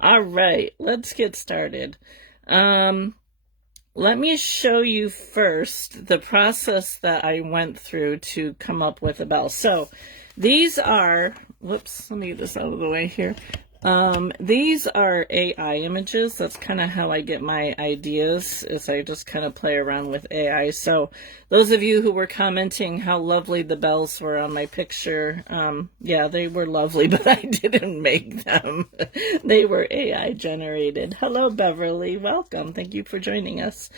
All right, let's get started. Um, Let me show you first the process that I went through to come up with a bell. So these are, whoops, let me get this out of the way here. These are AI images. That's kind of how I get my ideas, is I just kind of play around with AI. So those of you who were commenting how lovely the bells were on my picture, yeah, they were lovely, but I didn't make them. They were AI generated. Hello, Beverly. Welcome. Thank you for joining us.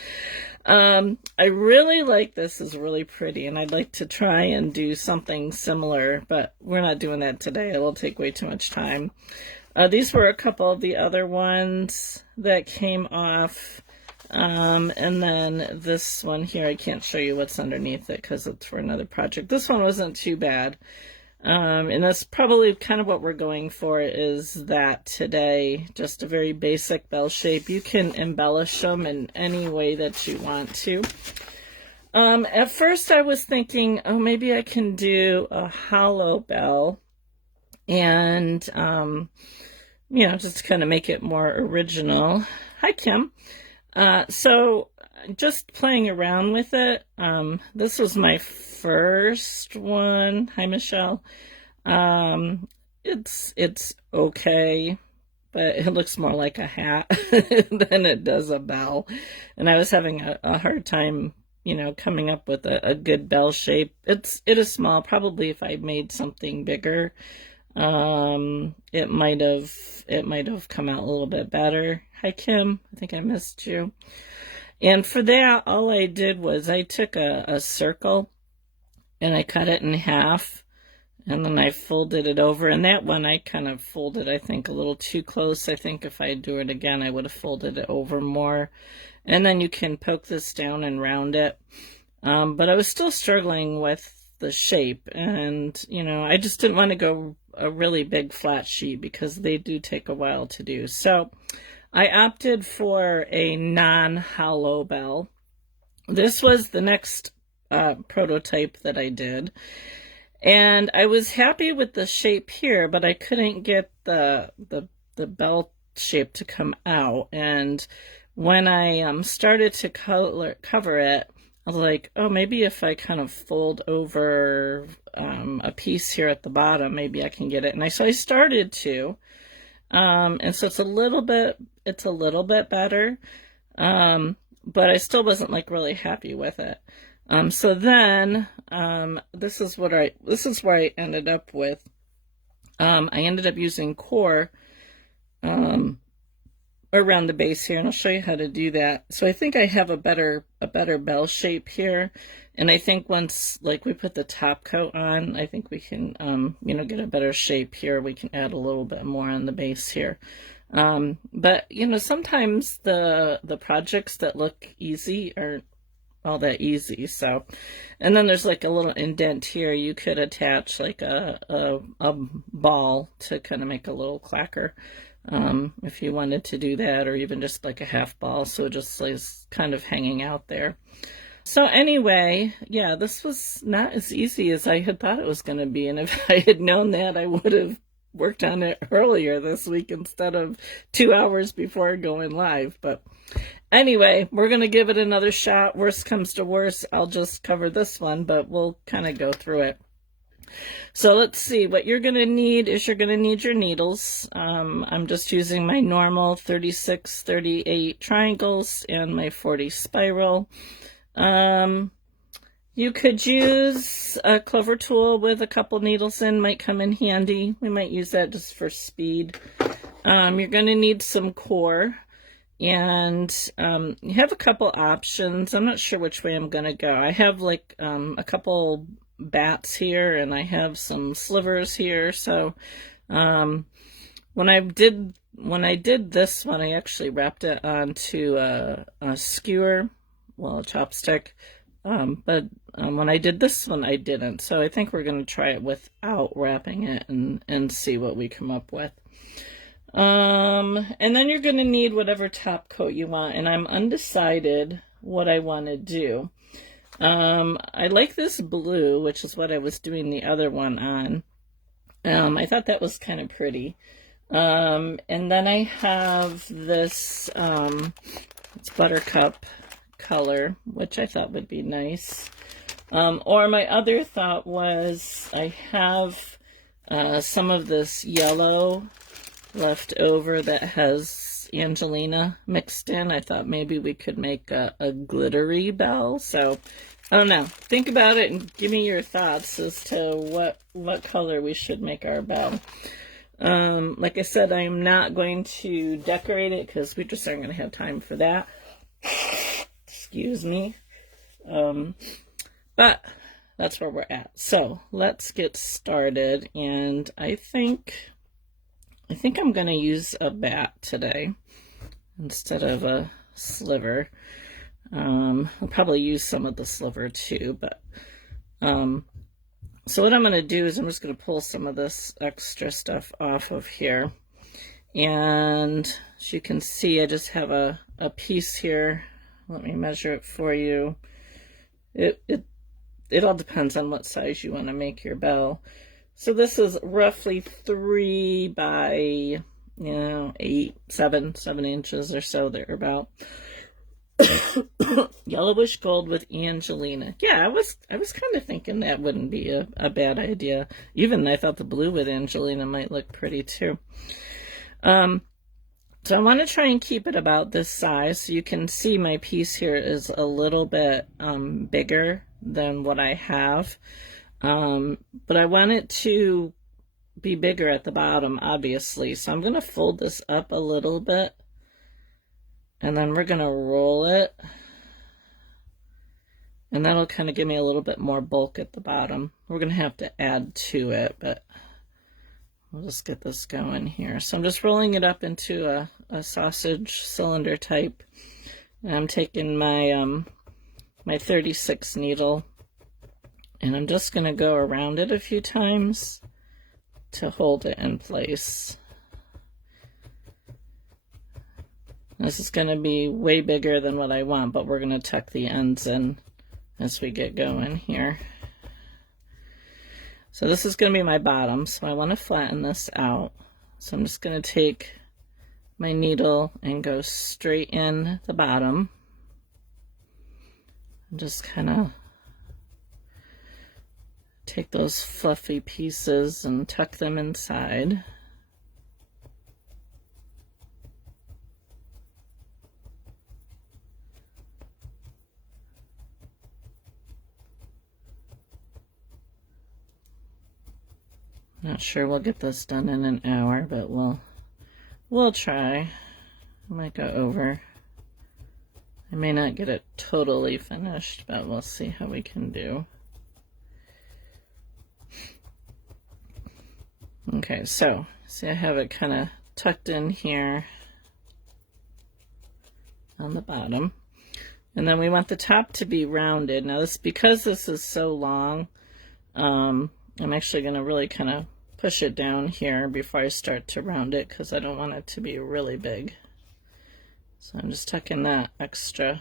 I really like this. Is really pretty, and I'd like to try and do something similar, but we're not doing that today. It'll take way too much time. These were a couple of the other ones that came off. And then this one here, I can't show you what's underneath it because it's for another project. This one wasn't too bad. And that's probably kind of what we're going for, is that today, just a very basic bell shape. You can embellish them in any way that you want to. At first I was thinking, oh, maybe I can do a hollow bell and, just to kind of make it more original. Hi, Kim. So just playing around with it. This was my first one. Hi, Michelle. It's okay, but it looks more like a hat than it does a bell. And I was having a hard time, coming up with a good bell shape. It is small. Probably if I made something bigger, it might have come out a little bit better. Hi, Kim. I think I missed you. And for that, all I did was I took a circle and I cut it in half, and then I folded it over. And that one I kind of folded, I think, a little too close. I think if I do it again, I would have folded it over more. And then you can poke this down and round it. But I was still struggling with the shape, and I just didn't want to go a really big flat sheet because they do take a while to do. So I opted for a non-hollow bell. This was the next prototype that I did, and I was happy with the shape here, but I couldn't get the bell shape to come out. And when I started to cover it, I was like, oh, maybe if I kind of fold over a piece here at the bottom, maybe I can get it. And so I started to, and so it's a little bit better, but I still wasn't like really happy with it. So then this is where I ended up with. I ended up using core around the base here, and I'll show you how to do that. So I think I have a better bell shape here, and I think once we put the top coat on, I think we can get a better shape here. We can add a little bit more on the base here. But sometimes the projects that look easy aren't all that easy. So, and then there's like a little indent here. You could attach like a ball to kind of make a little clacker, if you wanted to do that, or even just like a half ball, so it just is kind of hanging out there. So anyway, yeah, this was not as easy as I had thought it was going to be, and if I had known that, I would have worked on it earlier this week instead of 2 hours before going live. But anyway, we're going to give it another shot. Worst comes to worst, I'll just cover this one, but we'll kind of go through it. So let's see, what you're going to need is you're going to need your needles. I'm just using my normal 36, 38 triangles and my 40 spiral. You could use a clover tool with a couple needles in, might come in handy. We might use that just for speed. You're going to need some core, and you have a couple options. I'm not sure which way I'm going to go. I have like a couple bats here, and I have some slivers here. So when I did this one, I actually wrapped it onto a skewer, well, a chopstick. But when I did this one, I didn't. So I think we're going to try it without wrapping it and see what we come up with. And then you're going to need whatever top coat you want. And I'm undecided what I want to do. I like this blue, which is what I was doing the other one on. I thought that was kind of pretty. And then I have this, it's buttercup color, which I thought would be nice. Or my other thought was I have some of this yellow left over that has Angelina mixed in. I thought maybe we could make a glittery bell. So I don't know. Think about it and give me your thoughts as to what color we should make our bell. Like I said, I am not going to decorate it because we just aren't going to have time for that. Excuse me. But that's where we're at. So let's get started. And I think I'm going to use a bat today instead of a sliver. I'll probably use some of the sliver too, but so what I'm going to do is I'm just going to pull some of this extra stuff off of here. And as you can see, I just have a piece here. Let me measure it for you. It all depends on what size you want to make your bell. So this is roughly 3 by, 7 inches or so, thereabout. Yellowish gold with Angelina. Yeah, I was kind of thinking that wouldn't be a bad idea. Even I thought the blue with Angelina might look pretty too. So I want to try and keep it about this size. So you can see my piece here is a little bit bigger than what I have. But I want it to be bigger at the bottom, obviously. So I'm going to fold this up a little bit. And then we're going to roll it. And that'll kind of give me a little bit more bulk at the bottom. We're going to have to add to it, but we'll just get this going here. So I'm just rolling it up into a sausage cylinder type. And I'm taking my, my 36 needle. And I'm just going to go around it a few times to hold it in place. This is going to be way bigger than what I want, but we're going to tuck the ends in as we get going here. So this is going to be my bottom, so I want to flatten this out. So I'm just going to take my needle and go straight in the bottom. And just kind of take those fluffy pieces and tuck them inside. Not sure we'll get this done in an hour, but we'll try. I might go over. I may not get it totally finished, but we'll see how we can do. Okay, so see I have it kind of tucked in here on the bottom. And then we want the top to be rounded. Now because this is so long, I'm actually going to really kind of push it down here before I start to round it because I don't want it to be really big. So I'm just tucking that extra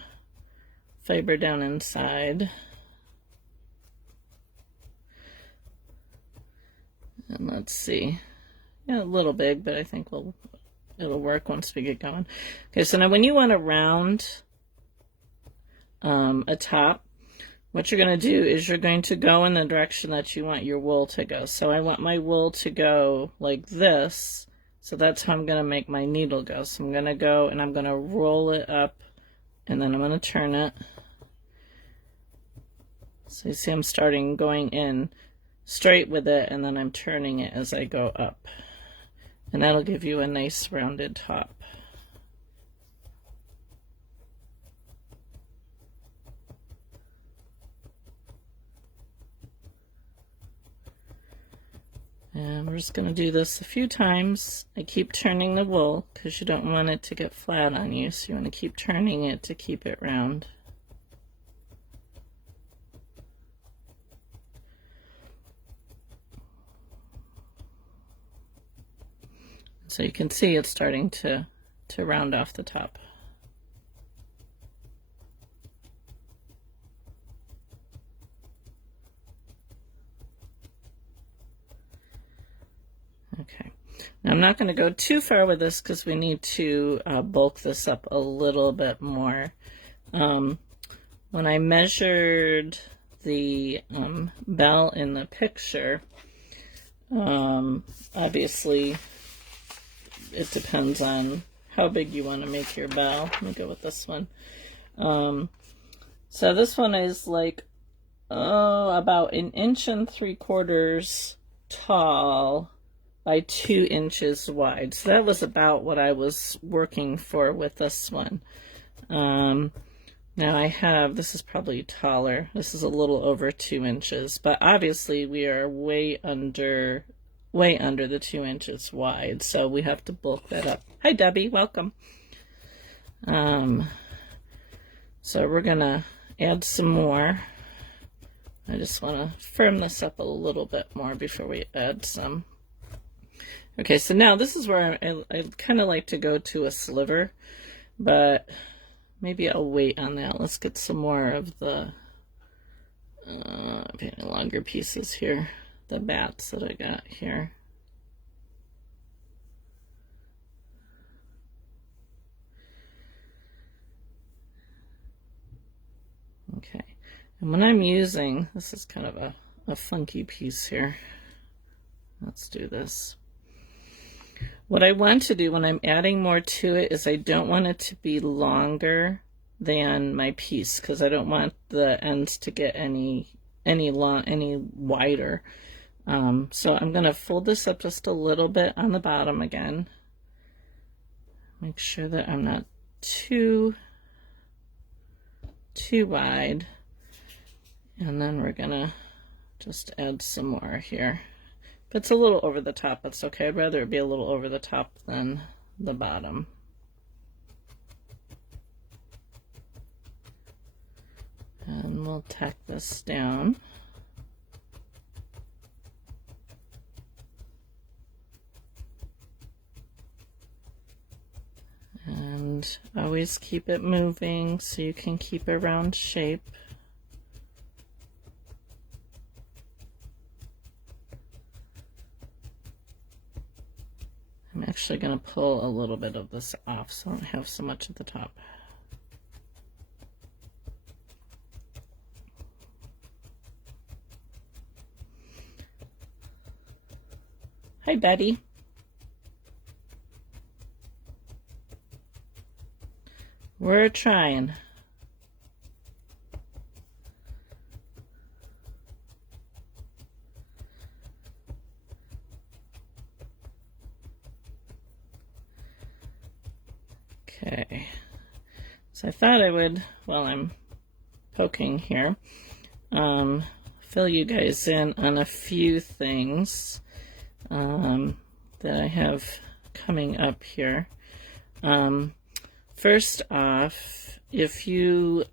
fiber down inside. And let's see. Yeah, a little big, but I think it'll work once we get going. Okay, so now when you want to round a top, what you're going to do is you're going to go in the direction that you want your wool to go. So I want my wool to go like this. So that's how I'm going to make my needle go. So I'm going to go and I'm going to roll it up and then I'm going to turn it. So you see I'm starting going in straight with it and then I'm turning it as I go up. And that'll give you a nice rounded top. And we're just going to do this a few times. I keep turning the wool because you don't want it to get flat on you, so you want to keep turning it to keep it round. So you can see it's starting to round off the top. Okay, Now, I'm not going to go too far with this because we need to bulk this up a little bit more. When I measured the bell in the picture, obviously it depends on how big you want to make your bell. Let me go with this one. So this one is like, about 1.75 inches tall by 2 inches wide. So that was about what I was working for with this one. Now I have, this is probably taller. This is a little over 2 inches, but obviously we are way under the 2 inches wide. So we have to bulk that up. Hi Debbie, welcome. So we're gonna add some more. I just want to firm this up a little bit more before we add some. Okay, so now this is where I kind of like to go to a sliver, but maybe I'll wait on that. Let's get some more of the longer pieces here, the bats that I got here. Okay. And when I'm using, this is kind of a funky piece here. Let's do this. What I want to do when I'm adding more to it is I don't want it to be longer than my piece because I don't want the ends to get any wider. So I'm going to fold this up just a little bit on the bottom again. Make sure that I'm not too wide. And then we're gonna just add some more here. If it's a little over the top, that's okay. I'd rather it be a little over the top than the bottom. And we'll tack this down. And always keep it moving so you can keep a round shape. I'm actually going to pull a little bit of this off so I don't have so much at the top. Hi, Betty. We're trying. Okay, so I thought I would, while I'm poking here, fill you guys in on a few things that I have coming up here. First off, if you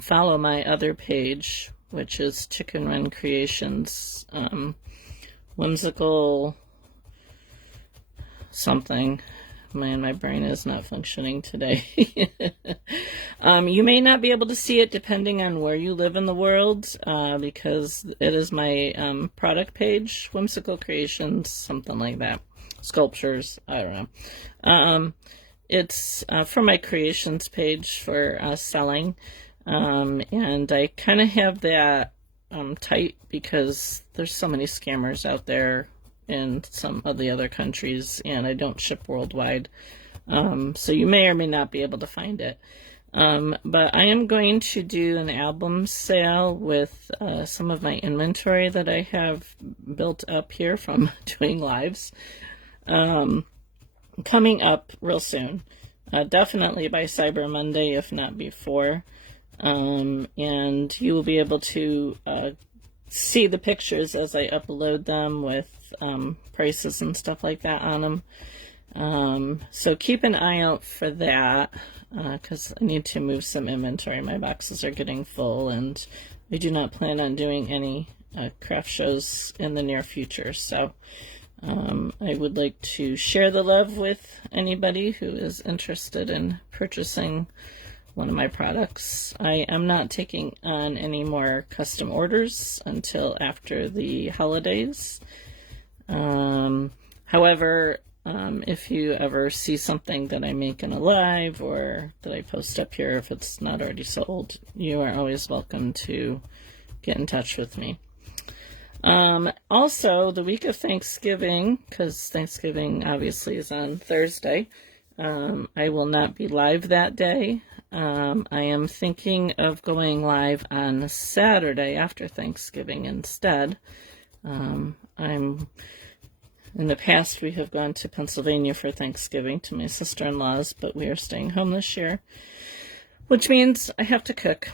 follow my other page, which is Chicken Run Creations, whimsical something. Man, my brain is not functioning today. You may not be able to see it depending on where you live in the world, because it is my product page, Whimsical Creations, something like that. Sculptures, I don't know. It's for my creations page for selling, and I kind of have that tight because there's so many scammers out there in some of the other countries, and I don't ship worldwide, so you may or may not be able to find it. But I am going to do an album sale with some of my inventory that I have built up here from doing lives, coming up real soon, definitely by Cyber Monday, if not before, and you will be able to see the pictures as I upload them with prices and stuff like that on them. So keep an eye out for that, because I need to move some inventory. My boxes are getting full, and we do not plan on doing any craft shows in the near future. So I would like to share the love with anybody who is interested in purchasing one of my products. I am not taking on any more custom orders until after the holidays. However, if you ever see something that I make in a live or that I post up here, if it's not already sold, you are always welcome to get in touch with me. Also, the week of Thanksgiving, because Thanksgiving obviously is on Thursday, I will not be live that day. I am thinking of going live on Saturday after Thanksgiving instead. In the past, we have gone to Pennsylvania for Thanksgiving to my sister-in-law's, but we are staying home this year, which means I have to cook.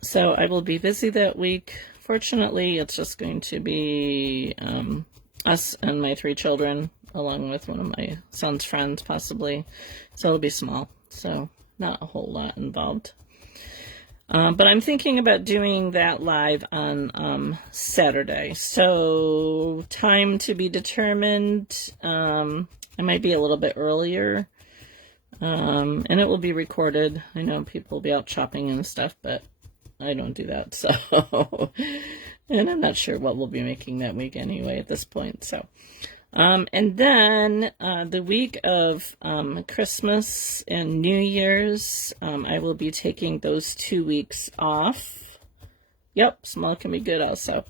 So I will be busy that week. Fortunately, it's just going to be us and my 3 children, along with one of my son's friends, possibly. So it'll be small, so not a whole lot involved. But I'm thinking about doing that live on Saturday. So time to be determined. I might be a little bit earlier. And it will be recorded. I know people will be out shopping and stuff, but I don't do that. So, and I'm not sure what we'll be making that week anyway at this point. So, and then the week of Christmas and New Year's, I will be taking those 2 weeks off. Yep, small can be good also.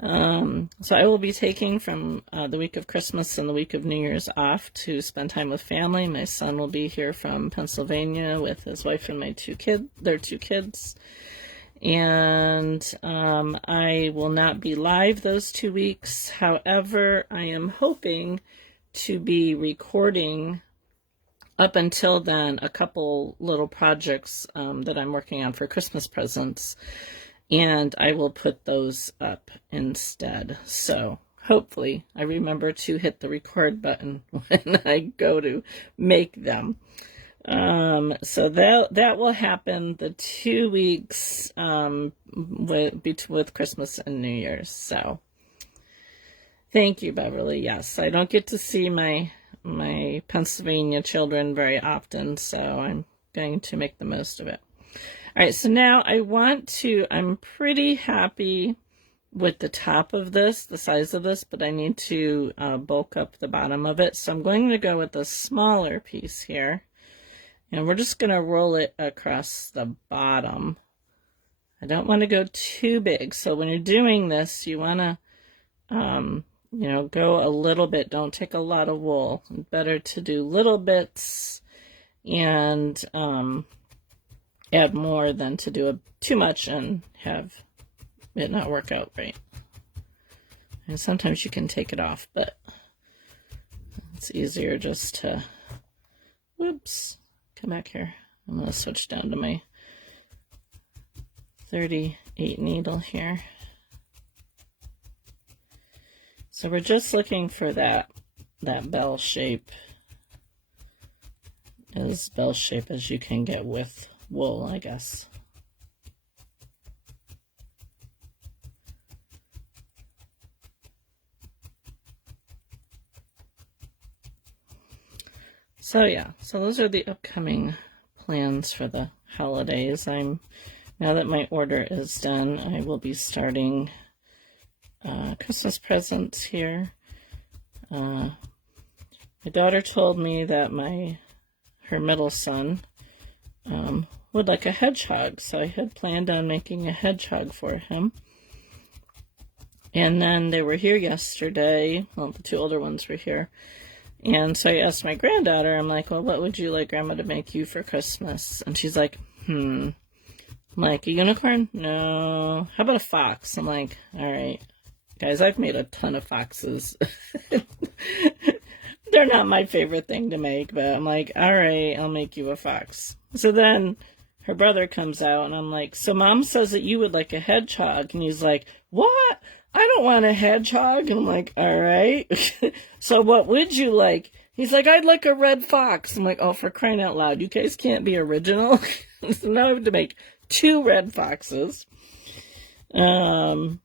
So I will be taking from the week of Christmas and the week of New Year's off to spend time with family. My son will be here from Pennsylvania with his wife and their 2 kids. And I will not be live those 2 weeks. However, I am hoping to be recording up until then a couple little projects that I'm working on for Christmas presents, and I will put those up instead. So hopefully I remember to hit the record button when I go to make them. So that will happen the 2 weeks with Christmas and New Year's. So thank you, Beverly. Yes, I don't get to see my Pennsylvania children very often, so I'm going to make the most of it. All right, so now I'm pretty happy with the top of this, the size of this, but I need to bulk up the bottom of it. So I'm going to go with a smaller piece here. And we're just going to roll it across the bottom. I don't want to go too big. So when you're doing this, you want to, go a little bit. Don't take a lot of wool. Better to do little bits and add more than to do too much and have it not work out right. And sometimes you can take it off, but it's easier just to, whoops. Come back here. I'm going to switch down to my 38 needle here. So we're just looking for that bell shape, as bell shape as you can get with wool, I guess. So yeah, so those are the upcoming plans for the holidays. Now that my order is done, I will be starting Christmas presents here. My daughter told me that her middle son would like a hedgehog, so I had planned on making a hedgehog for him. And then they were here yesterday. Well, the 2 older ones were here. And so I asked my granddaughter, I'm like, well, what would you like Grandma to make you for Christmas? And she's like, I'm like, a unicorn? No. How about a fox? I'm like, all right. Guys, I've made a ton of foxes. They're not my favorite thing to make, but I'm like, all right, I'll make you a fox. So then her brother comes out, and I'm like, so Mom says that you would like a hedgehog. And he's like, what? I don't want a hedgehog. And I'm like, all right. So what would you like? He's like, I'd like a red fox. I'm like, oh, for crying out loud, you guys can't be original. So now I have to make 2 red foxes. And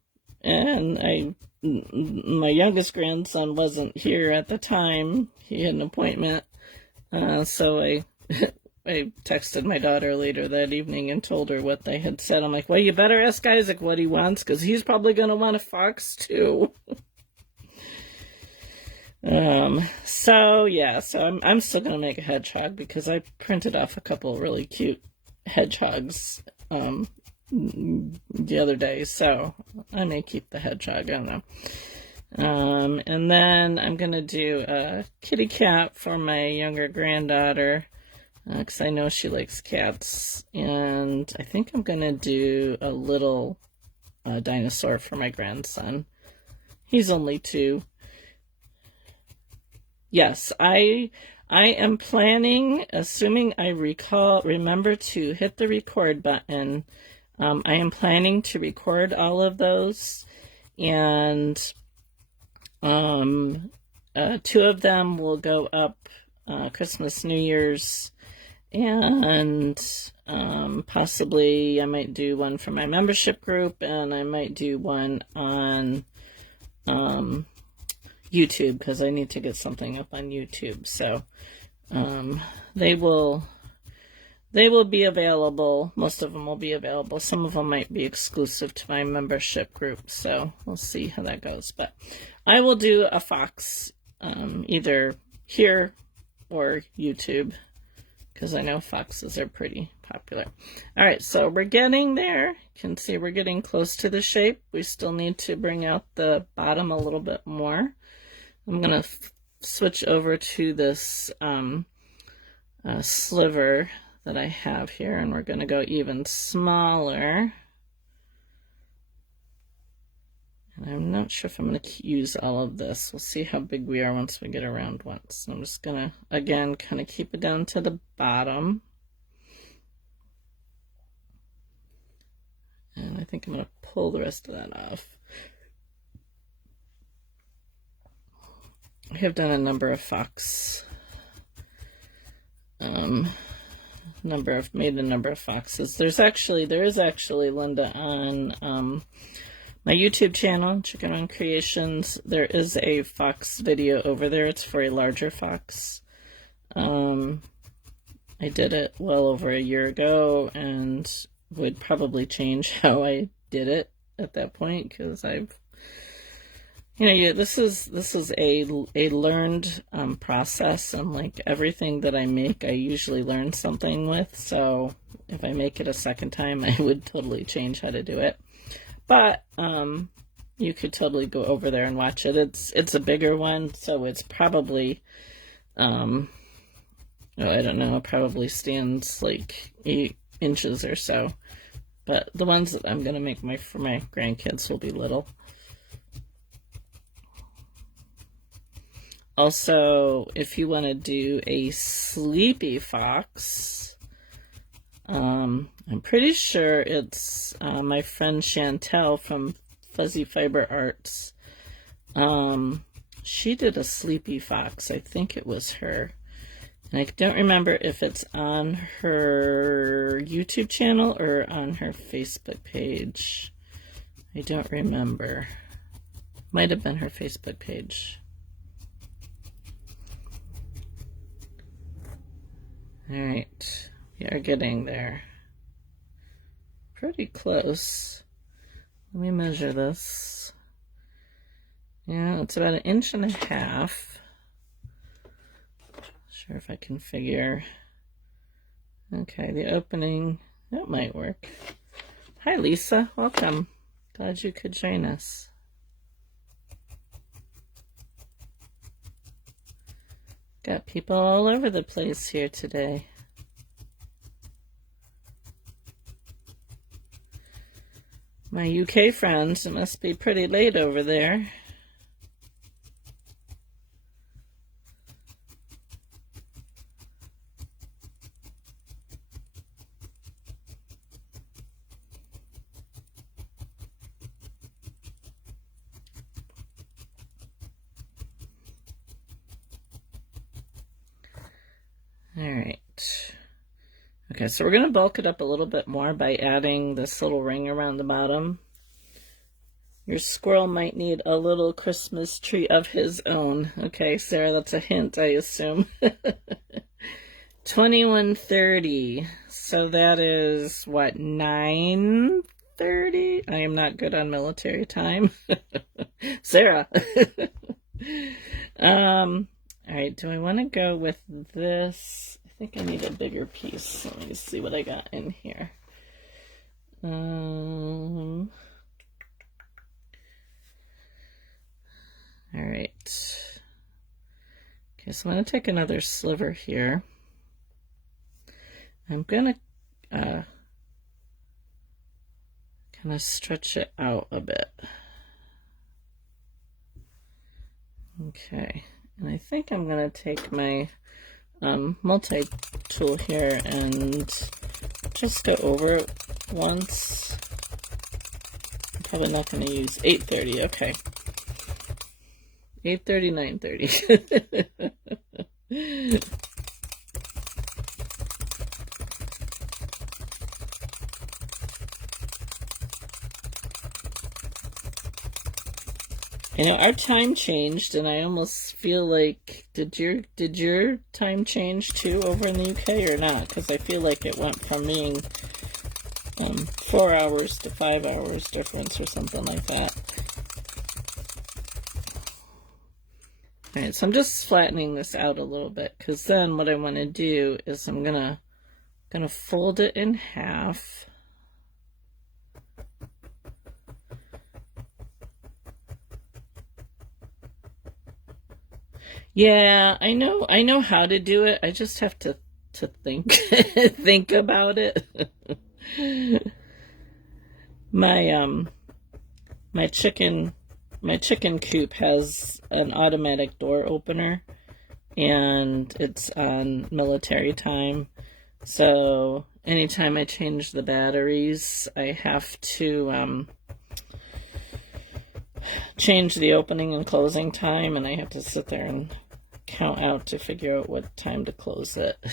my youngest grandson wasn't here at the time. He had an appointment. So I texted my daughter later that evening and told her what they had said. I'm like, well, you better ask Isaac what he wants, because he's probably going to want a fox too. So yeah, so I'm still gonna make a hedgehog because I printed off a couple really cute hedgehogs the other day, so I may keep the hedgehog, I don't know. And then I'm gonna do a kitty cat for my younger granddaughter because I know she likes cats, and I think I'm gonna do a little dinosaur for my grandson. He's only 2. Yes, I am planning, assuming I remember to hit the record button. I am planning to record all of those, and 2 of them will go up Christmas, New Year's, and possibly I might do one for my membership group, and I might do one on YouTube because I need to get something up on YouTube. So they will be available. Most of them will be available. Some of them might be exclusive to my membership group. So we'll see how that goes. But I will do a fox either here or YouTube because I know foxes are pretty popular. All right, so we're getting there. You can see we're getting close to the shape. We still need to bring out the bottom a little bit more. I'm going to switch over to this sliver that I have here, and we're going to go even smaller. And I'm not sure if I'm going to use all of this. We'll see how big we are once we get around once. So I'm just going to, again, kind of keep it down to the bottom. And I think I'm going to pull the rest of that off. I have done a number of fox, made a number of foxes. There is actually, Linda, on my YouTube channel, Chicken Run Creations. There is a fox video over there. It's for a larger fox. I did it well over a year ago, and would probably change how I did it at that point because this is a learned process, and like everything that I make, I usually learn something with. So if I make it a second time, I would totally change how to do it. But you could totally go over there and watch it. It's a bigger one, so it's probably I don't know, it probably stands like 8 inches or so. But the ones that I'm gonna make for my grandkids will be little. Also, if you want to do a sleepy fox, I'm pretty sure it's my friend Chantel from Fuzzy Fiber Arts. She did a sleepy fox. I think it was her. And I don't remember if it's on her YouTube channel or on her Facebook page. I don't remember. Might have been her Facebook page. All right, we are getting there. Pretty close. Let me measure this. Yeah, it's about 1.5 inches. Sure if I can figure. Okay, the opening, that might work. Hi, Lisa. Welcome. Glad you could join us. Got people all over the place here today. My UK friends, it must be pretty late over there. All right. Okay, so we're going to bulk it up a little bit more by adding this little ring around the bottom. Your squirrel might need a little Christmas tree of his own. Okay, Sarah, that's a hint, I assume. 21:30. So that is, what, 9:30? I am not good on military time. Sarah. All right, do I want to go with this? I think I need a bigger piece. Let me see what I got in here. All right. Okay, so I'm going to take another sliver here. I'm going to kind of stretch it out a bit. Okay, and I think I'm going to take my multi-tool here and just go over it once. I'm probably not going to use 830, okay. 830, 930. You know, our time changed, and I almost feel like, did your time change too over in the UK or not? Because I feel like it went from being 4 hours to 5 hours difference or something like that. All right, so I'm just flattening this out a little bit, because then what I want to do is I'm gonna fold it in half. Yeah, I know how to do it. I just have to think think about it. My my chicken coop has an automatic door opener, and it's on military time. So anytime I change the batteries, I have to change the opening and closing time, and I have to sit there and count out to figure out what time to close it.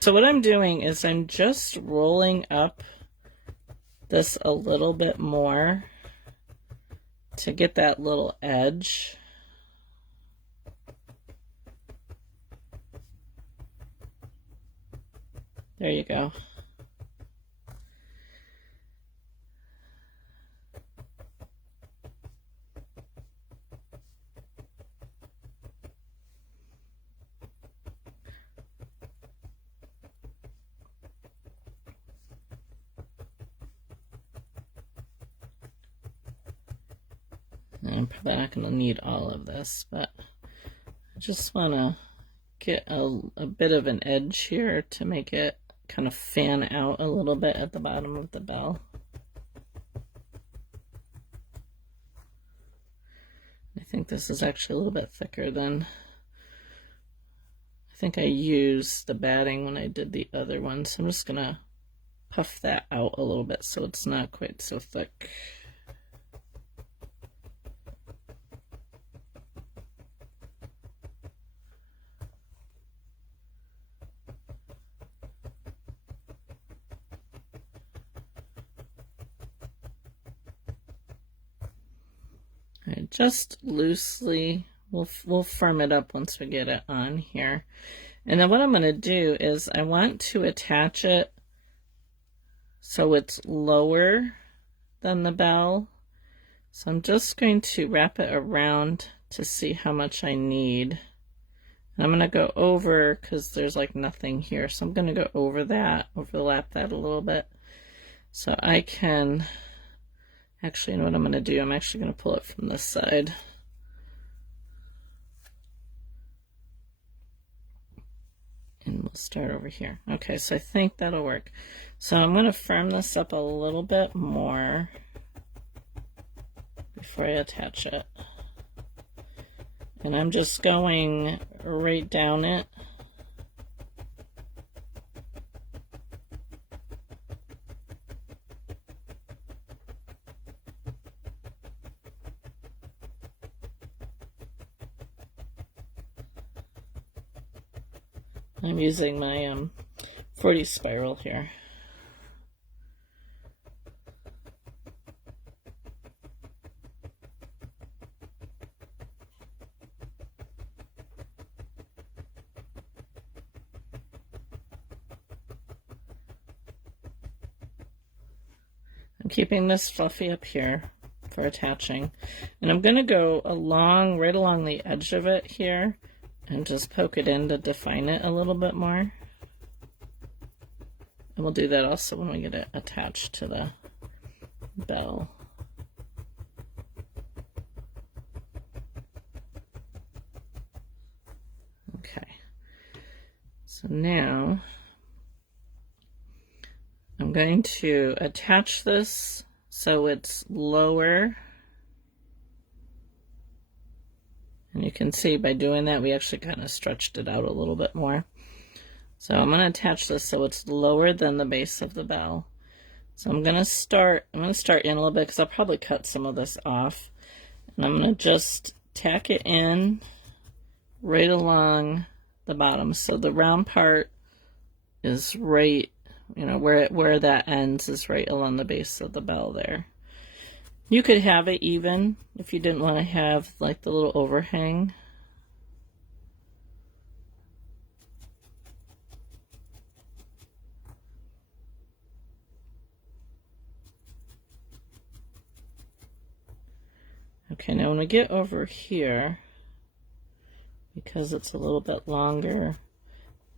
So what I'm doing is I'm just rolling up this a little bit more to get that little edge. There you go. I'm probably not going to need all of this, but I just want to get a bit of an edge here to make it kind of fan out a little bit at the bottom of the bell. I think this is actually a little bit thicker than I think I used the batting when I did the other one, so I'm just going to puff that out a little bit so it's not quite so thick. Just loosely, we'll firm it up once we get it on here. And then what I'm going to do is I want to attach it so it's lower than the bell. So I'm just going to wrap it around to see how much I need. And I'm going to go over, because there's like nothing here, so I'm going to go over that, overlap that a little bit, so I can actually, you know what I'm going to do? I'm actually going to pull it from this side. And we'll start over here. Okay, so I think that'll work. So I'm going to firm this up a little bit more before I attach it. And I'm just going right down it. I'm using my 40 spiral here. I'm keeping this fluffy up here. for attaching. And I'm going to go right along the edge of it here and just poke it in to define it a little bit more. And we'll do that also when we get it attached to the bell. Okay, so now I'm going to attach this so it's lower. And you can see by doing that, we actually kind of stretched it out a little bit more. So I'm going to attach this so it's lower than the base of the bell. So I'm going to start in a little bit because I'll probably cut some of this off. And I'm going to just tack it in right along the bottom. So the round part is right, you know, where that ends is right along the base of the bell there. You could have it even if you didn't want to have like the little overhang. Okay, now when we get over here, because it's a little bit longer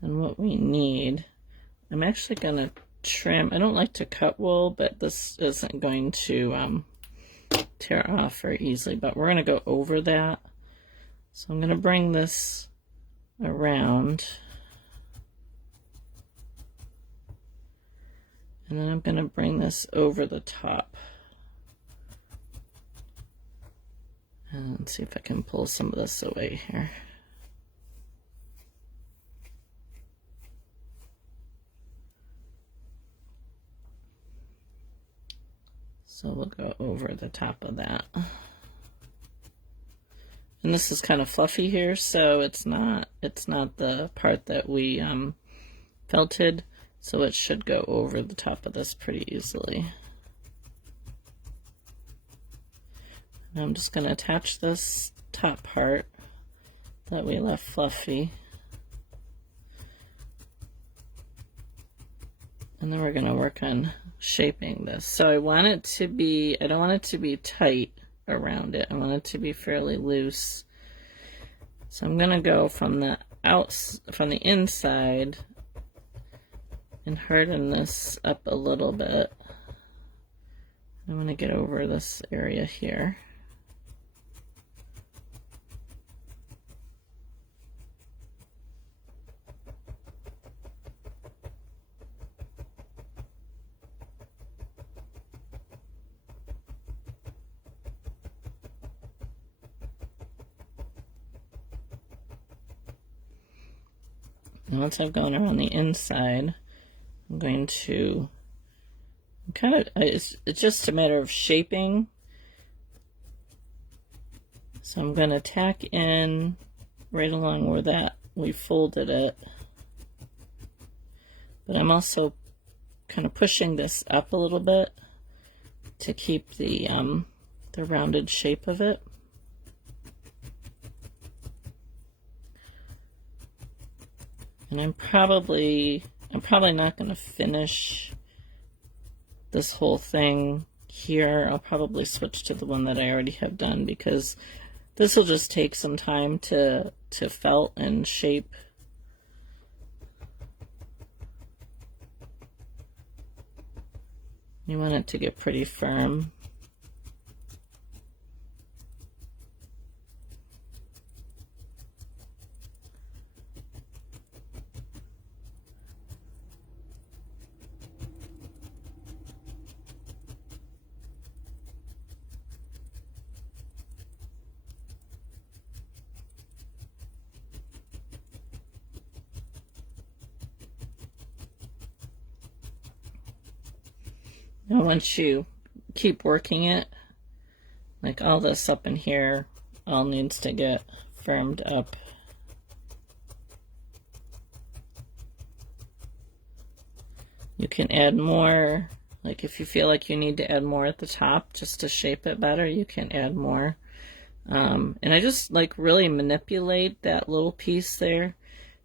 than what we need, I'm actually going to trim. I don't like to cut wool, but this isn't going to tear off very easily, but we're going to go over that. So I'm going to bring this around, and then I'm going to bring this over the top. And let's see if I can pull some of this away here. So we'll go over the top of that. And this is kind of fluffy here, so it's not the part that we felted, so it should go over the top of this pretty easily. Now I'm just going to attach this top part that we left fluffy. And then we're going to work on shaping this. So I want it to be, I don't want it to be tight around it. I want it to be fairly loose. So I'm going to go from the inside and harden this up a little bit. I'm going to get over this area here. And once I've gone around the inside, I'm going to it's just a matter of shaping. So I'm going to tack in right along where that we folded it. But I'm also kind of pushing this up a little bit to keep the rounded shape of it. And I'm probably not going to finish this whole thing here. I'll probably switch to the one that I already have done because this will just take some time to felt and shape. You want it to get pretty firm. Now once you keep working it, like all this up in here all needs to get firmed up. You can add more, like if you feel like you need to add more at the top just to shape it better, you can add more. And I just like really manipulate that little piece there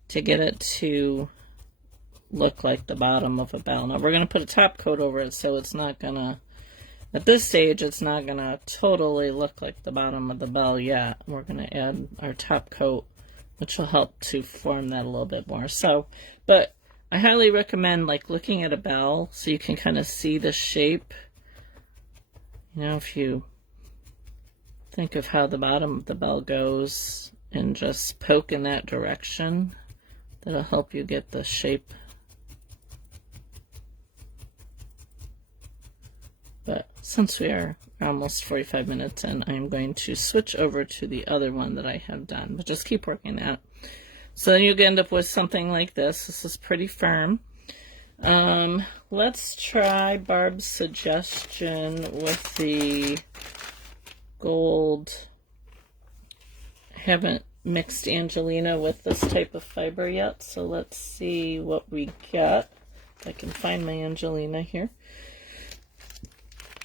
to get it to look like the bottom of a bell. Now we're going to put a top coat over it, so it's not going At this stage, it's not going to totally look like the bottom of the bell yet. We're going to add our top coat, which will help to form that a little bit more. So, but I highly recommend like looking at a bell so you can kind of see the shape. You know, if you think of how the bottom of the bell goes and just poke in that direction, that'll help you get the shape. But since we are almost 45 minutes in, I'm going to switch over to the other one that I have done, but just keep working that. So then you end up with something like this. This is pretty firm. Let's try Barb's suggestion with the gold. I haven't mixed Angelina with this type of fiber yet, so let's see what we get. If I can find my Angelina here.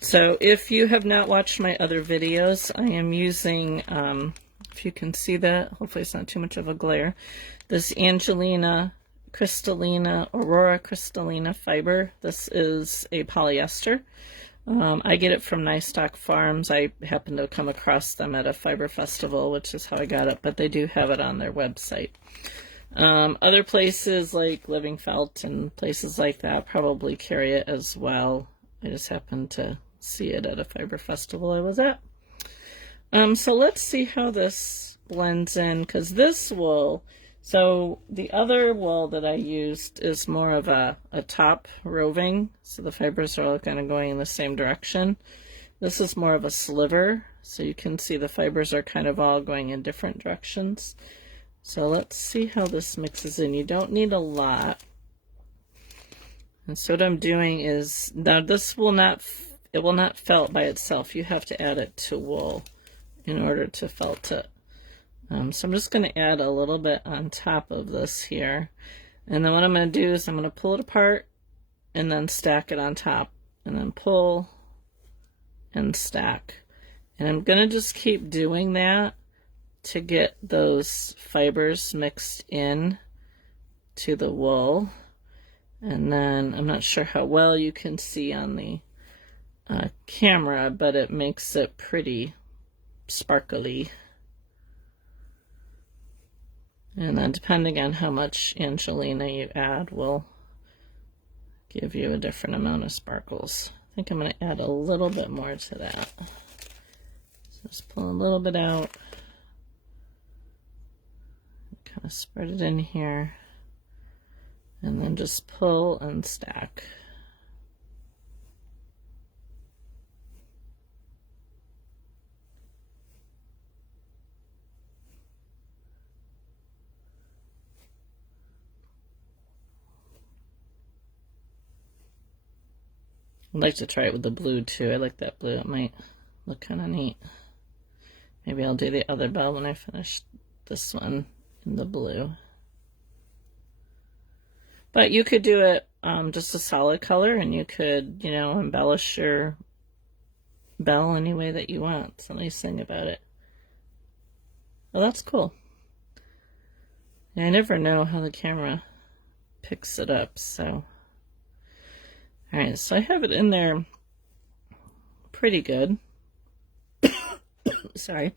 So if you have not watched my other videos, I am using, if you can see that, hopefully it's not too much of a glare, this Angelina Crystallina, Aurora Crystallina fiber. This is a polyester. I get it from Nice Stock Farms. I happened to come across them at a fiber festival, which is how I got it, but they do have it on their website. Other places like Living Felt and places like that probably carry it as well. I just happened to see it at a fiber festival I was at. So let's see how this blends in, because this wool, so the other wool that I used is more of a top roving, so the fibers are all kind of going in the same direction. This is more of a sliver, so you can see the fibers are kind of all going in different directions. So let's see how this mixes in. You don't need a lot. And so what I'm doing is, now this will not, it will not felt by itself. You have to add it to wool in order to felt it. So I'm just going to add a little bit on top of this here. And then what I'm going to do is I'm going to pull it apart and then stack it on top. And then pull and stack. And I'm going to just keep doing that to get those fibers mixed in to the wool. And then I'm not sure how well you can see on the camera, but it makes it pretty sparkly. And then depending on how much Angelina you add will give you a different amount of sparkles. I think I'm going to add a little bit more to that. So just pull a little bit out. Kind of spread it in here. And then just pull and stack. I'd like to try it with the blue too. I like that blue. It might look kind of neat. Maybe I'll do the other bell when I finish this one in the blue. But you could do it just a solid color, and you could, you know, embellish your bell any way that you want. Somebody sing about it. Well, that's cool. And I never know how the camera picks it up, so. Alright, so I have it in there pretty good. Sorry.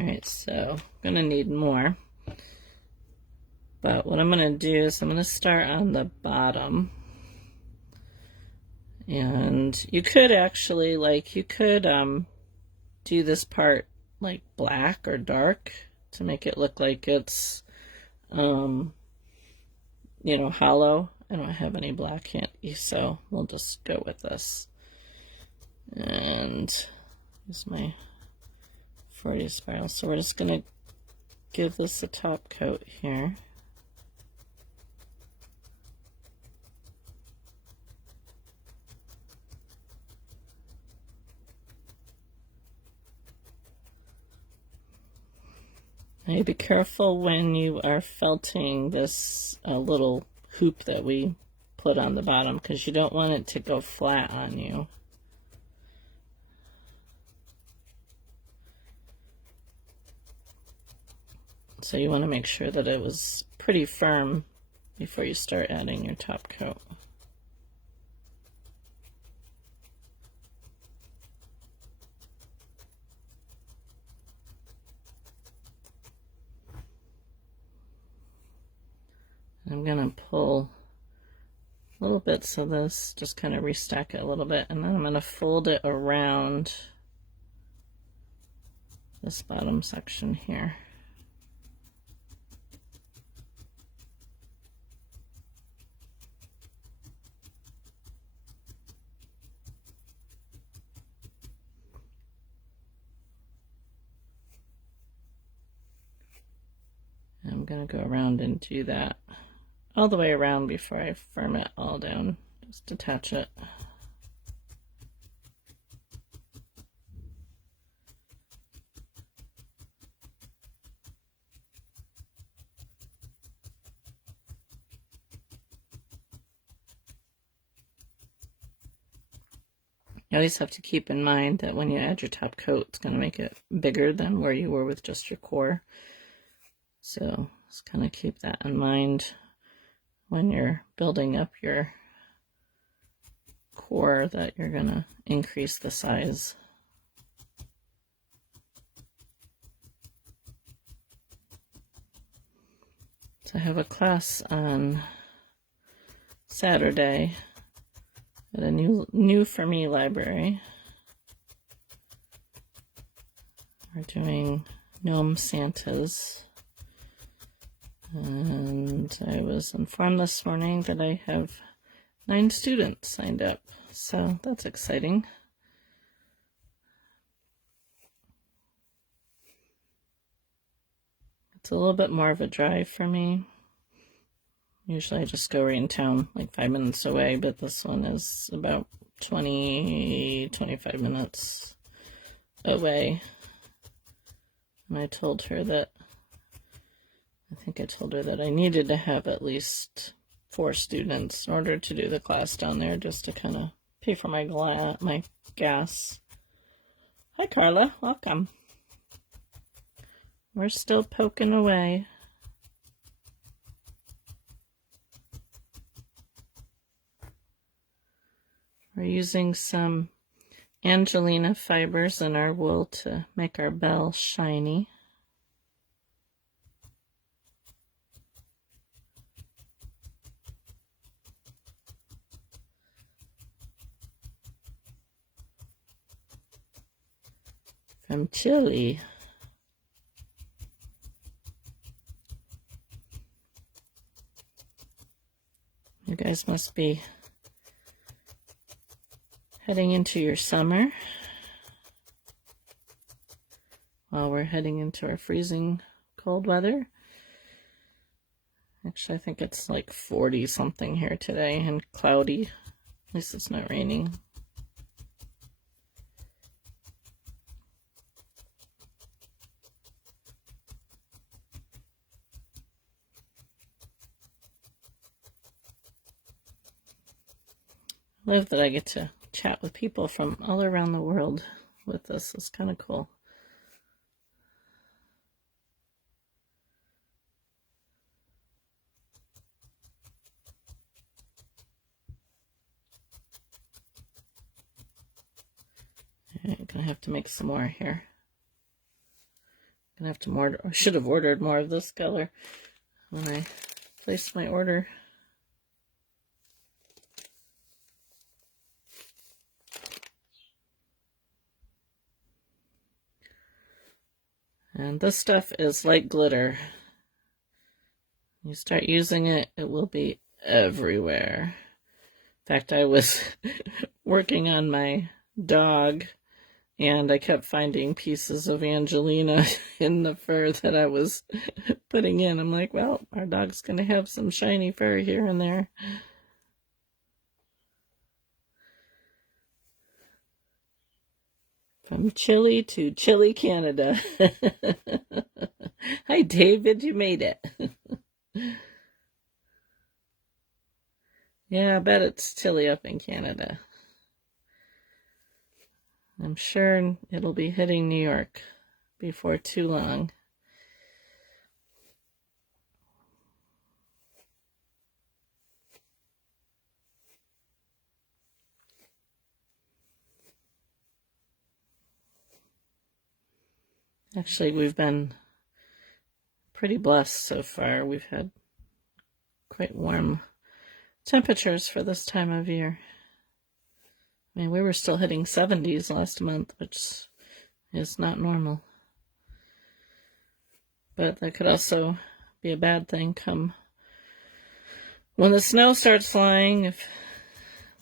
Alright, so I'm going to need more. But what I'm going to do is I'm going to start on the bottom. And you could actually, like, you could do this part like black or dark to make it look like it's, you know, hollow. I don't have any black handy, so we'll just go with this. And here's my 40 spiral. So we're just going to give this a top coat here. Now be careful when you are felting this little hoop that we put on the bottom, because you don't want it to go flat on you. So you want to make sure that it was pretty firm before you start adding your top coat. I'm going to pull little bits of this, just kind of restack it a little bit, and then I'm going to fold it around this bottom section here. I'm going to go around and do that all the way around before I firm it all down. Just attach it. You always have to keep in mind that when you add your top coat, it's going to make it bigger than where you were with just your core. So just kind of keep that in mind when you're building up your core, that you're going to increase the size. So I have a class on Saturday at a new for me library. We're doing Gnome Santas. And I was informed this morning that I have 9 students signed up, so that's exciting. It's a little bit more of a drive for me. Usually I just go right in town, like 5 minutes away, but this one is about 25 minutes away. And I told her that I needed to have at least 4 students in order to do the class down there, just to kind of pay for my gas. Hi, Carla. Welcome. We're still poking away. We're using some Angelina fibers in our wool to make our bell shiny. From Chile. You guys must be heading into your summer while we're heading into our freezing cold weather. Actually, I think it's like 40 something here today and cloudy. At least it's not raining. I love that I get to chat with people from all around the world with this. It's kind of cool. Alright, I'm gonna have to make some more here. Gonna have to more. I should have ordered more of this color when I placed my order. And this stuff is like glitter. You start using it, it will be everywhere. In fact, I was working on my dog, and I kept finding pieces of Angelina in the fur that I was putting in. I'm like, well, our dog's going to have some shiny fur here and there. From Chile to Chile, Canada. Hi, David, you made it. Yeah, I bet it's chilly up in Canada. I'm sure it'll be hitting New York before too long. Actually, we've been pretty blessed so far. We've had quite warm temperatures for this time of year. I mean, we were still hitting 70s last month, which is not normal. But that could also be a bad thing come when the snow starts flying. If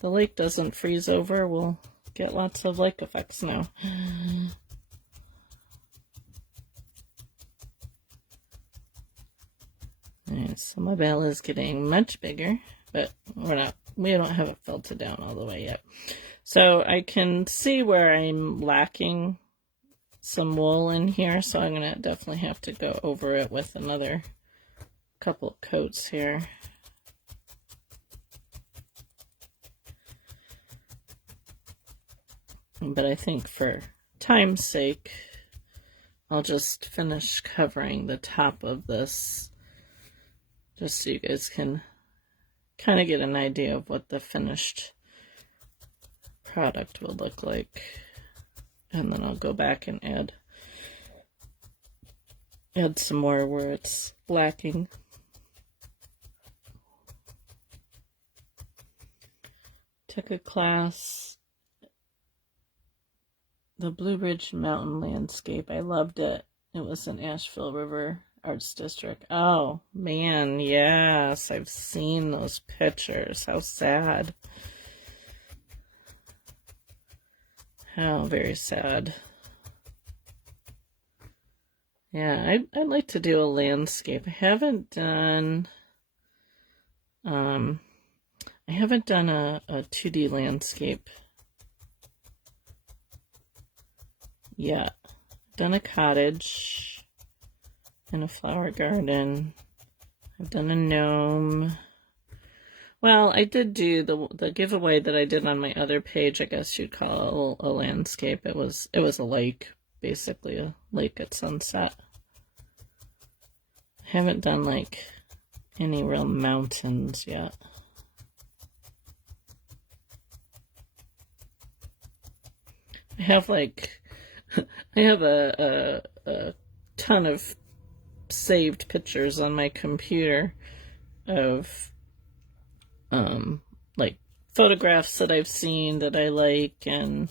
the lake doesn't freeze over, we'll get lots of lake effect snow. Alright, so my bell is getting much bigger, but we don't have it felted down all the way yet. So I can see where I'm lacking some wool in here, so I'm going to definitely have to go over it with another couple of coats here. But I think for time's sake, I'll just finish covering the top of this, just so you guys can kind of get an idea of what the finished product will look like. And then I'll go back and add some more where it's lacking. Took a class, the Blue Ridge Mountain Landscape. I loved it. It was in Asheville River Arts District. Oh, man, yes. I've seen those pictures. How sad. How very sad. Yeah, I'd like to do a landscape. I haven't done a 2D landscape yet. I've done a cottage and a flower garden. I've done a gnome. Well, I did do the giveaway that I did on my other page. I guess you'd call a llandscape. It was a lake, basically a lake at sunset. I haven't done like any real mountains yet. I have a ton of saved pictures on my computer of like photographs that I've seen that I like, and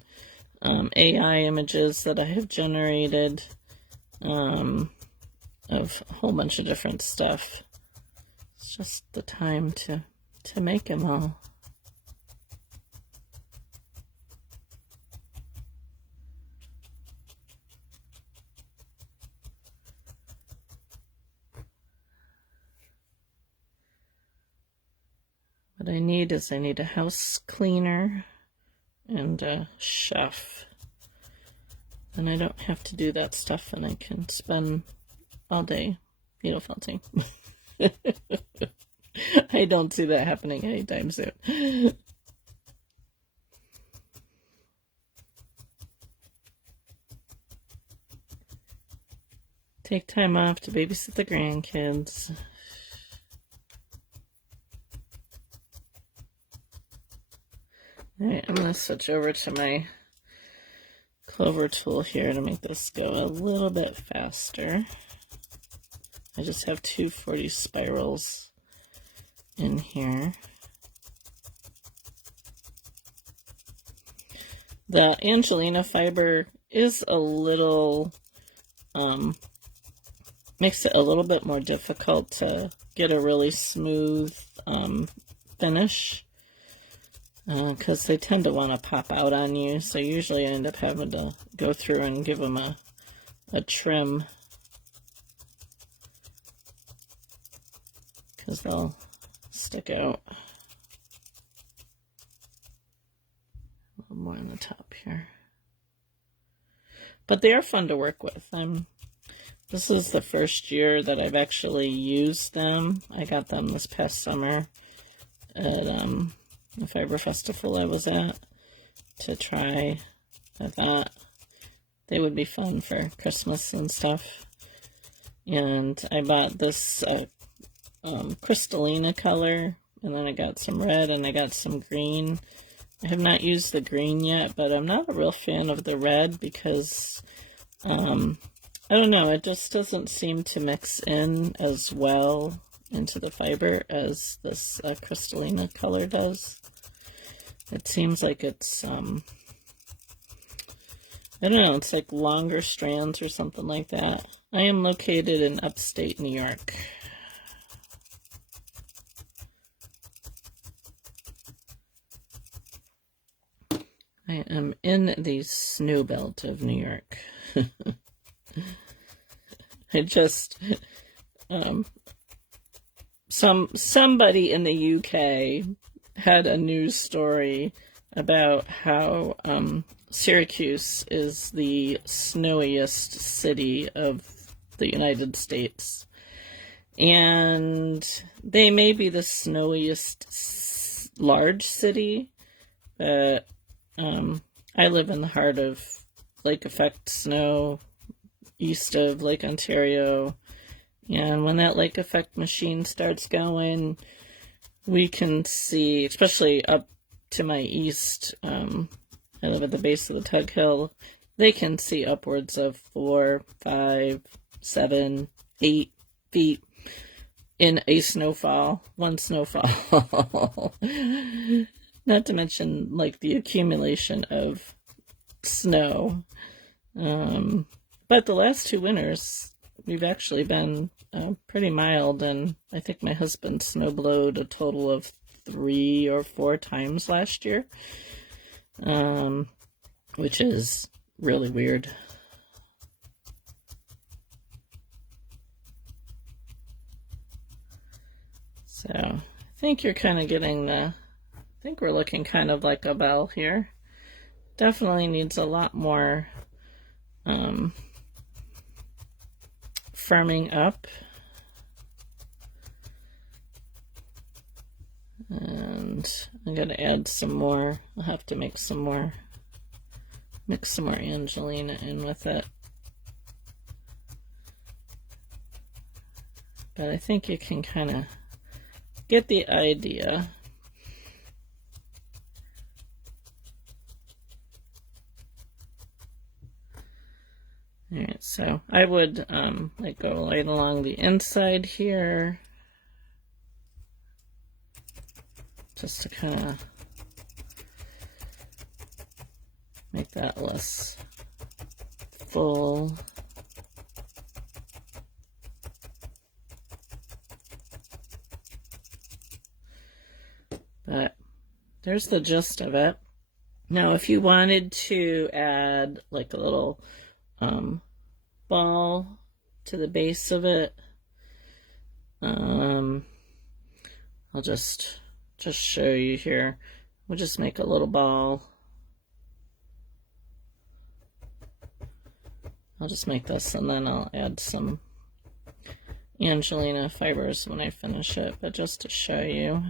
AI images that I have generated, of a whole bunch of different stuff. It's just the time to make them all. What I need a house cleaner and a chef. Then I don't have to do that stuff, and I can spend all day needle felting. I don't see that happening anytime soon. Take time off to babysit the grandkids. Alright, I'm going to switch over to my clover tool here to make this go a little bit faster. I just have 240 spirals in here. The Angelina fiber is a little, makes it a little bit more difficult to get a really smooth finish. Because they tend to want to pop out on you, so usually I end up having to go through and give them a trim, because they'll stick out. A little more on the top here. But they are fun to work with. This is the first year that I've actually used them. I got them this past summer at the fiber festival I was at to try. I thought they would be fun for Christmas and stuff. And I bought this Crystalina color, and then I got some red and I got some green. I have not used the green yet, but I'm not a real fan of the red because I don't know, it just doesn't seem to mix in as well into the fiber as this Crystalina color does. It seems like it's, I don't know, it's like longer strands or something like that. I am located in upstate New York. I am in the snow belt of New York. I just, somebody in the UK had a news story about how Syracuse is the snowiest city of the United States. And they may be the snowiest large city, but I live in the heart of lake effect snow, east of Lake Ontario, and when that lake effect machine starts going, we can see, especially up to my east, I live at the base of the Tug Hill, they can see upwards of 4, 5, 7, 8 feet in a snowfall, one snowfall. Not to mention, like, the accumulation of snow. But the last 2 winters, we've actually been pretty mild, and I think my husband snowblowed a total of 3 or 4 times last year, which is really weird. So, I think you're kind of getting the... I think we're looking kind of like a bell here. Definitely needs a lot more firming up. And I'm going to add some more. I'll have to make some more, mix some more Angelina in with it. But I think you can kind of get the idea. Alright, so I would like go right along the inside here, just to kind of make that less full. But there's the gist of it. Now, if you wanted to add like a little ball to the base of it, I'll just show you here. We'll just make a little ball. I'll just make this, and then I'll add some Angelina fibers when I finish it, but just to show you.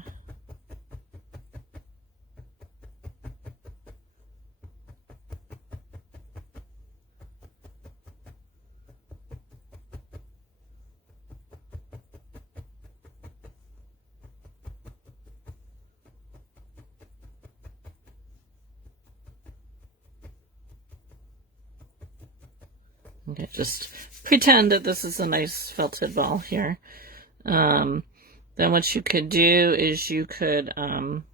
Okay, just pretend that this is a nice felted ball here. Then what you could do is you could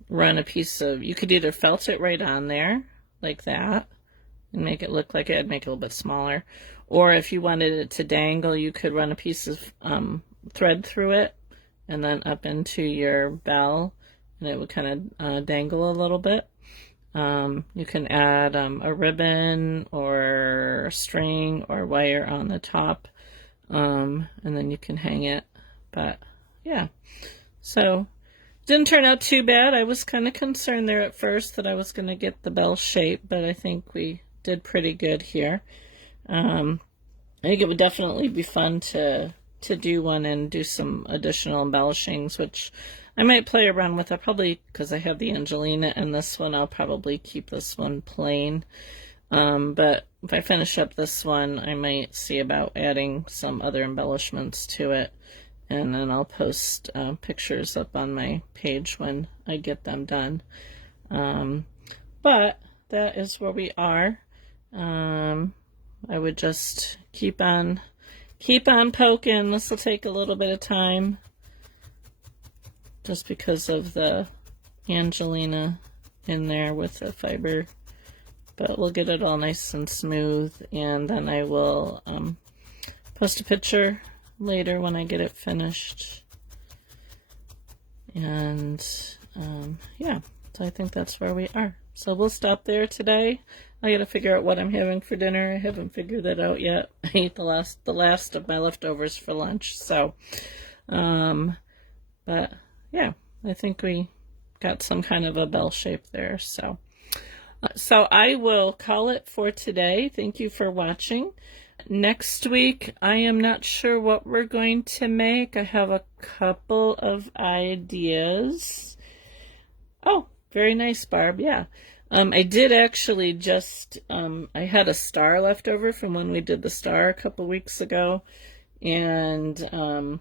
run a piece of, you could either felt it right on there, like that, and make it look like it, make it a little bit smaller. Or if you wanted it to dangle, you could run a piece of thread through it, and then up into your bell, and it would kind of dangle a little bit. You can add a ribbon or a string or wire on the top, and then you can hang it. But yeah, so didn't turn out too bad. I was kind of concerned there at first that I was going to get the bell shape, but I think we did pretty good here. I think it would definitely be fun to do one and do some additional embellishings, which I might play around with. I probably, because I have the Angelina and this one, I'll probably keep this one plain. But if I finish up this one, I might see about adding some other embellishments to it. And then I'll post pictures up on my page when I get them done. But that is where we are. I would just keep on poking. This will take a little bit of time. just because of the Angelina in there with the fiber. But we'll get it all nice and smooth, and then I will post a picture later when I get it finished. And yeah, so I think that's where we are. So we'll stop there today. I gotta figure out what I'm having for dinner. I haven't figured that out yet. I ate the last of my leftovers for lunch. So, but yeah, I think we got some kind of a bell shape there. So I will call it for today. Thank you for watching. Next week, I am not sure what we're going to make. I have a couple of ideas. Oh, very nice, Barb. Yeah. I did actually just, I had a star left over from when we did the star a couple weeks ago. And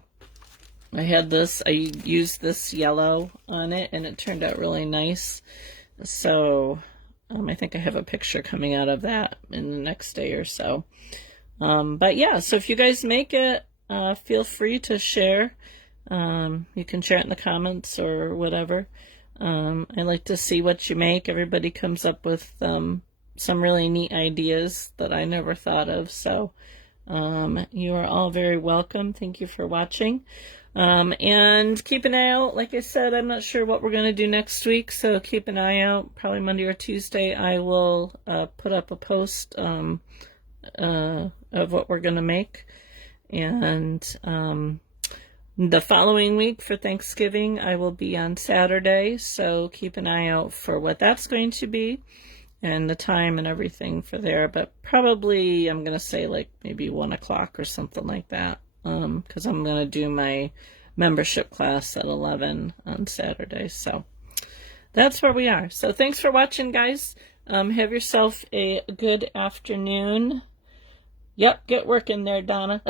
I had this, I used this yellow on it, and it turned out really nice. So I think I have a picture coming out of that in the next day or so. But yeah, so if you guys make it, feel free to share. You can share it in the comments or whatever. I like to see what you make. Everybody comes up with some really neat ideas that I never thought of. So you are all very welcome. Thank you for watching. And keep an eye out. Like I said, I'm not sure what we're going to do next week, so keep an eye out. Probably Monday or Tuesday I will put up a post of what we're going to make. And the following week for Thanksgiving, I will be on Saturday, so keep an eye out for what that's going to be and the time and everything for there. But probably I'm going to say like maybe 1 o'clock or something like that, because I'm going to do my membership class at 11 on Saturday. So that's where we are. So thanks for watching, guys. Have yourself a good afternoon. Yep, get working there, Donna.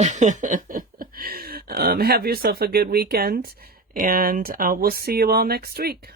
Have yourself a good weekend, and we'll see you all next week.